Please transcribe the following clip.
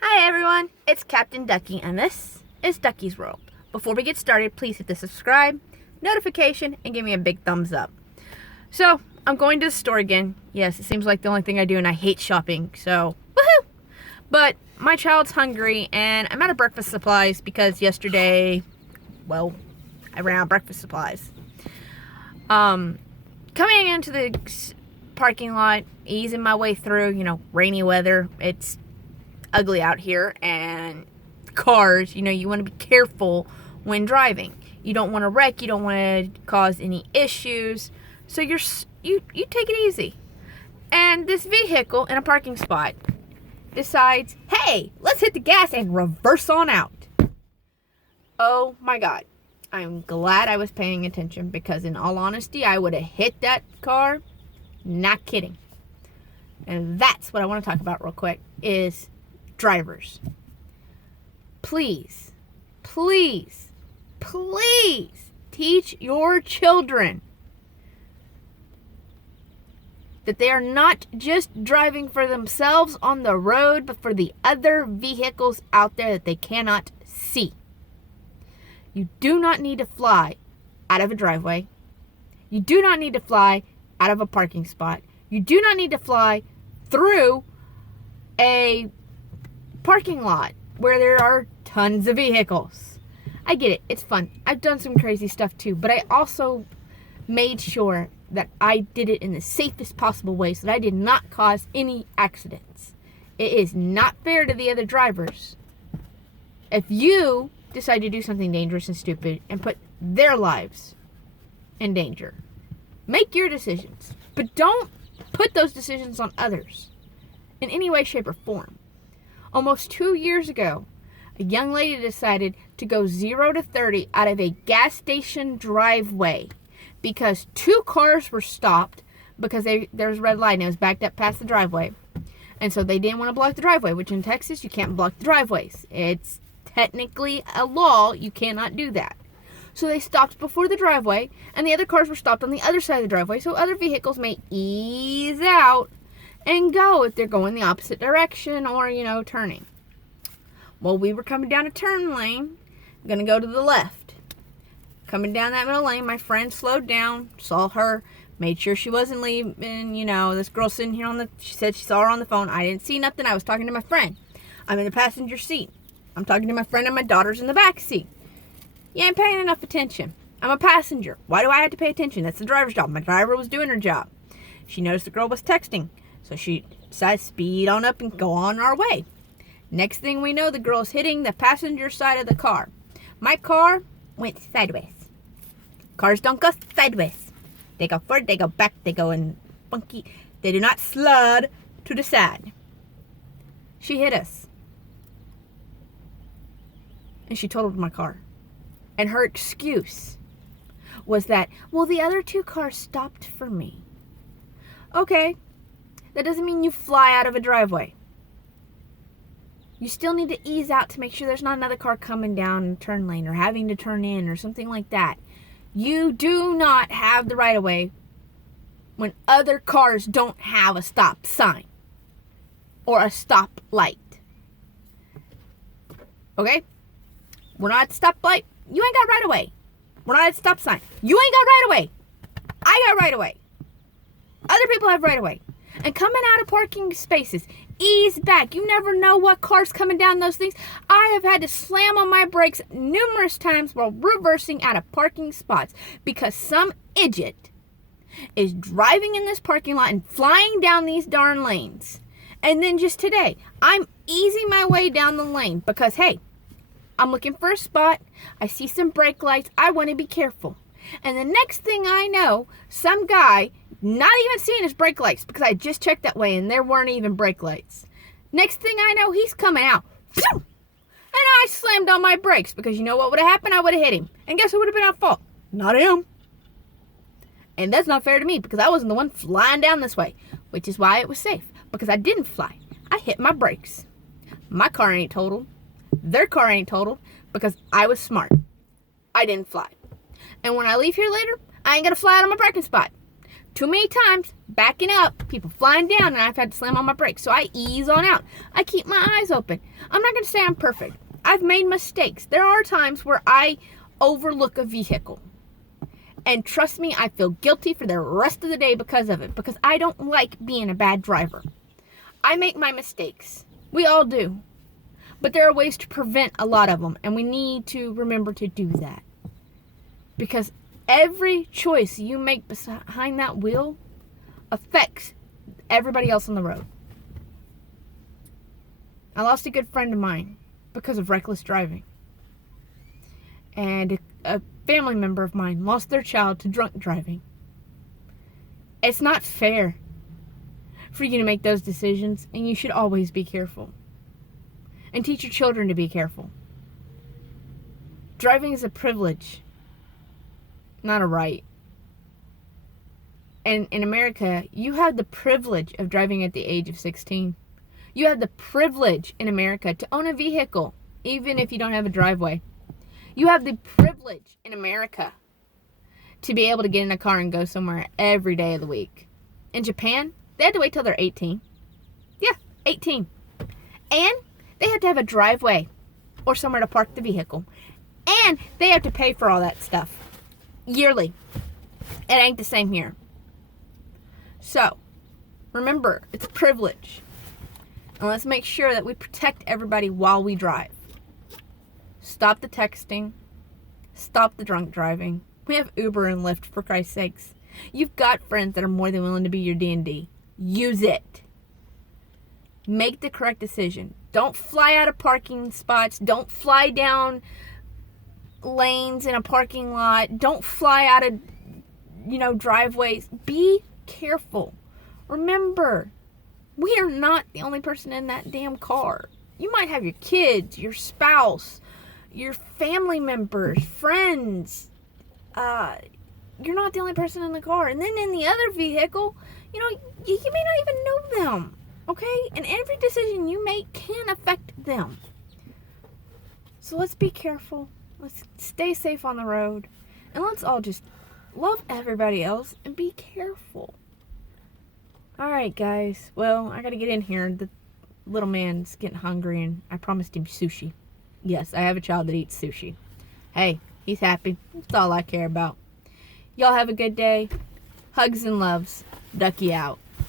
Hi everyone, it's Captain Ducky and this is Ducky's World. Before we get started, please hit the subscribe, notification, and give me a big thumbs up. So, I'm going to the store again. Yes, it seems like the only thing I do and I hate shopping, so woohoo! But my child's hungry and I'm out of breakfast supplies because yesterday, well, I ran out of breakfast supplies. Coming into the parking lot, easing my way through, rainy weather, it's ugly out here, and cars, you want to be careful when driving. You don't want to wreck, you don't want to cause any issues, so you take it easy. And this vehicle in a parking spot decides, hey, let's hit the gas and reverse on out. Oh my god, I'm glad I was paying attention, because in all honesty, I would have hit that car. Not kidding. And that's what I want to talk about real quick, is drivers. Please, please, please teach your children that they are not just driving for themselves on the road, but for the other vehicles out there that they cannot see. You do not need to fly out of a driveway. You do not need to fly out of a parking spot. You do not need to fly through a parking lot where there are tons of vehicles. I get it. It's fun. I've done some crazy stuff too, but I also made sure that I did it in the safest possible way so that I did not cause any accidents. It is not fair to the other drivers if you decide to do something dangerous and stupid and put their lives in danger. Make your decisions, but don't put those decisions on others in any way, shape, or form. Almost 2 years ago, a young lady decided to go 0 to 30 out of a gas station driveway because 2 cars were stopped because there was a red light and it was backed up past the driveway. And so they didn't want to block the driveway, which in Texas, you can't block the driveways. It's technically a law. You cannot do that. So they stopped before the driveway, and the other cars were stopped on the other side of the driveway, so other vehicles may ease out and go if they're going the opposite direction or, turning. Well, we were coming down a turn lane, going to go to the left. Coming down that middle lane, my friend slowed down, saw her, made sure she wasn't leaving. This girl sitting here she said she saw her on the phone. I didn't see nothing. I was talking to my friend. I'm in the passenger seat. I'm talking to my friend and my daughter's in the back seat. You ain't paying enough attention. I'm a passenger. Why do I have to pay attention? That's the driver's job. My driver was doing her job. She noticed the girl was texting, so she decided to speed on up and go on our way. Next thing we know, the girl's hitting the passenger side of the car. My car went sideways. Cars don't go sideways. They go forward, they go back, they go in funky. They do not slide to the side. She hit us. And she totaled my car. And her excuse was that, well, the other 2 cars stopped for me. Okay, that doesn't mean you fly out of a driveway. You still need to ease out to make sure there's not another car coming down the turn lane or having to turn in or something like that. You do not have the right of way when other cars don't have a stop sign or a stop light. Okay? We're not at the stop light. You ain't got right of way. We're not at stop sign. You ain't got right of way. I got right of way. Other people have right of way. And coming out of parking spaces, ease back. You never know what car's coming down those things. I have had to slam on my brakes numerous times while reversing out of parking spots because some idiot is driving in this parking lot and flying down these darn lanes. And then just today, I'm easing my way down the lane because, hey, I'm looking for a spot. I see some brake lights. I want to be careful. And the next thing I know, some guy, not even seeing his brake lights, because I just checked that way and there weren't even brake lights. Next thing I know, he's coming out. And I slammed on my brakes because you know what would have happened? I would have hit him. And guess who would have been at fault? Not him. And that's not fair to me because I wasn't the one flying down this way, which is why it was safe, because I didn't fly. I hit my brakes. My car ain't totaled. Their car ain't totaled because I was smart. I didn't fly. And when I leave here later, I ain't gonna fly out of my parking spot. too many times backing up, people flying down, and I've had to slam on my brakes. So I ease on out. I keep my eyes open. I'm not going to say I'm perfect. I've made mistakes. There are times where I overlook a vehicle. And trust me, I feel guilty for the rest of the day because of it. Because I don't like being a bad driver. I make my mistakes. We all do. But there are ways to prevent a lot of them. And we need to remember to do that. Because every choice you make behind that wheel affects everybody else on the road. I lost a good friend of mine because of reckless driving. And a family member of mine lost their child to drunk driving. It's not fair for you to make those decisions, and you should always be careful. And teach your children to be careful. Driving is a privilege, not a right. And in America, you have the privilege of driving at the age of 16. You have the privilege in America to own a vehicle, even if you don't have a driveway. You have the privilege in America to be able to get in a car and go somewhere every day of the week. In Japan, they had to wait till they're 18. Yeah, 18. And they have to have a driveway or somewhere to park the vehicle. And they have to pay for all that stuff yearly. It ain't the same here. So, remember, it's a privilege. And let's make sure that we protect everybody while we drive. Stop the texting. Stop the drunk driving. We have Uber and Lyft, for Christ's sakes. You've got friends that are more than willing to be your D&D. Use it. Make the correct decision. Don't fly out of parking spots. Don't fly down lanes in a parking lot. Don't fly out of, driveways. Be careful. Remember, we are not the only person in that damn car. You might have your kids, your spouse, your family members, friends. You're not the only person in the car. And then in the other vehicle, you may not even know them. Okay? And every decision you make can affect them. So let's be careful. Let's stay safe on the road. And let's all just love everybody else and be careful. Alright, guys. Well, I gotta get in here. The little man's getting hungry, and I promised him sushi. Yes, I have a child that eats sushi. Hey, he's happy. That's all I care about. Y'all have a good day. Hugs and loves. Ducky out.